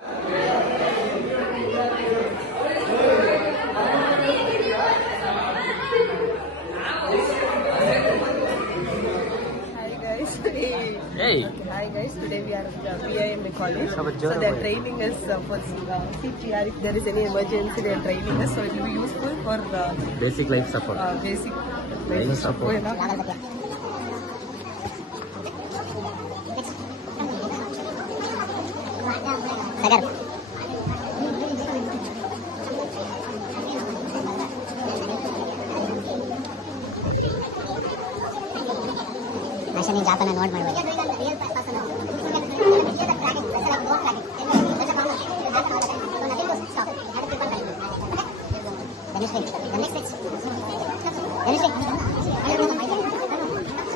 Hey. Hi guys, today we are at PIM college. So they are training us for CPR. If there is any emergency, they are training us. So it will be useful for Basic life support. Basic Life support. ನೀನು ಜಾತನ note ಮಾಡಬೇಕು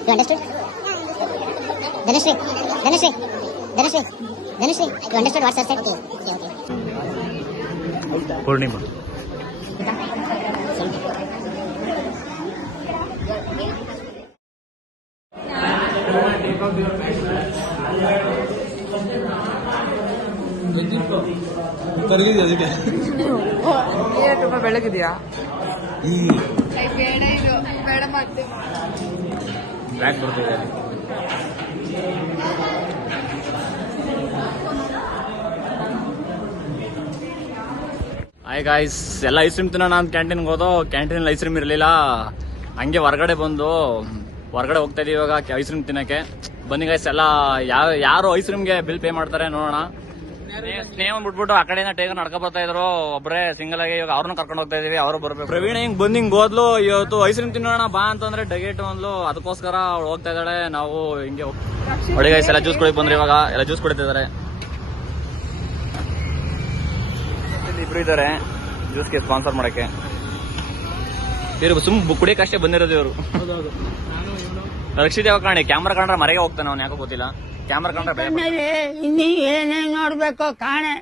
You understood? Dhanushree, you understood what sir said? Okay. Purnima. ಅದಕ್ಕೆ ತುಂಬಾ ಬೆಳಗಿದೆಯಾ ಬೇಡ ಇದು ಬೇಡ ಮತ್ತೆ bag ಬರ್ತಿದೆ hi guys, ಎಲ್ಲ ಐಸ್ ಕ್ರೀಮ್ ತಿನ್ನೋಣ ಅಂತ ಕ್ಯಾಂಟೀನ್ಗೆ ಹೋದೋ. ಕ್ಯಾಂಟೀನಲ್ಲಿ ಐಸ್ ಕ್ರೀಮ್ ಇರಲಿಲ್ಲ. ಹಂಗೆ ಹೊರಗಡೆ ಹೋಗ್ತಾ ಇದೀವಿ ಇವಾಗ ಐಸ್ ಕ್ರೀಮ್ ತಿನ್ನಕ್ಕೆ. ಬನ್ನಿ ಗಾಯ್ಸ್, ಎಲ್ಲ ಯಾರು ಐಸ್ ಕ್ರೀಮ್ಗೆ ಬಿಲ್ ಪೇ ಮಾಡ್ತಾರೆ ನೋಡೋಣ. ಸ್ನೇಹ ಬಿಟ್ಬಿಟ್ಟು ಆ ಕಡೆಯಿಂದ ಟೇಗರ್ ನಡ್ಕೊ ಬರ್ತಾ ಇದ್ರು, ಒಬ್ಬರೇ ಸಿಂಗಲ್ ಆಗಿ. ಇವಾಗ ಅವ್ರನ್ನ ಕರ್ಕೊಂಡು ಹೋಗ್ತಾ ಇದೀವಿ, ಅವರು ಬರ್ಬೇಕು. ಪ್ರವೀಣ ಹಿಂಗ್ ಹೋದ್ಲು, ಇವತ್ತು ಐಸ್ ಕ್ರೀಮ್ ತಿನ್ನೋಣ ಬಾ ಅಂತಂದ್ರೆ ಡಗೇಟ್ ಅಂದ್ಲು, ಅದಕ್ಕೋಸ್ಕರ ಅವಳು ಹೋಗ್ತಾ ಇದ್ದಾಳೆ. ನಾವು ಹಿಂಗೆ ನೋಡಿ ಗಾಯ್ಸ್, ಎಲ್ಲ ಜ್ಯೂಸ್ ಕುಡಿಕ್ ಬಂದ್ರಿ. ಇವಾಗ ಎಲ್ಲ ಜ್ಯೂಸ್ ಕುಡಿತಿದ್ದಾರೆ. ಇಬ್ರು ಇದ್ದಾರೆ ಜ್ಯೂಸ್ಗೆ ಸ್ಪಾನ್ಸರ್ ಮಾಡಕ್ಕೆ. ಇವ್ರು ಕುಡಿಯಕ್ಕೆ ಅಷ್ಟೇ ಬಂದಿರೋದು ಇವರು. ರಕ್ಷಿತ್ ಯಾವಾಗ ಕಾಣಿ ಕ್ಯಾಮ್ರಾ ಕಂಡ್ರೆ ಮರೆಗೆ ಹೋಗ್ತಾನೆ ಅವ್ನು, ಯಾಕೋ ಗೊತ್ತಿಲ್ಲ. ಕ್ಯಾಮ್ರಾ ಕಂಡ್ರೆ ಇನ್ನೀ ಏನೇನ್ ನೋಡ್ಬೇಕು ಕಾಣೆ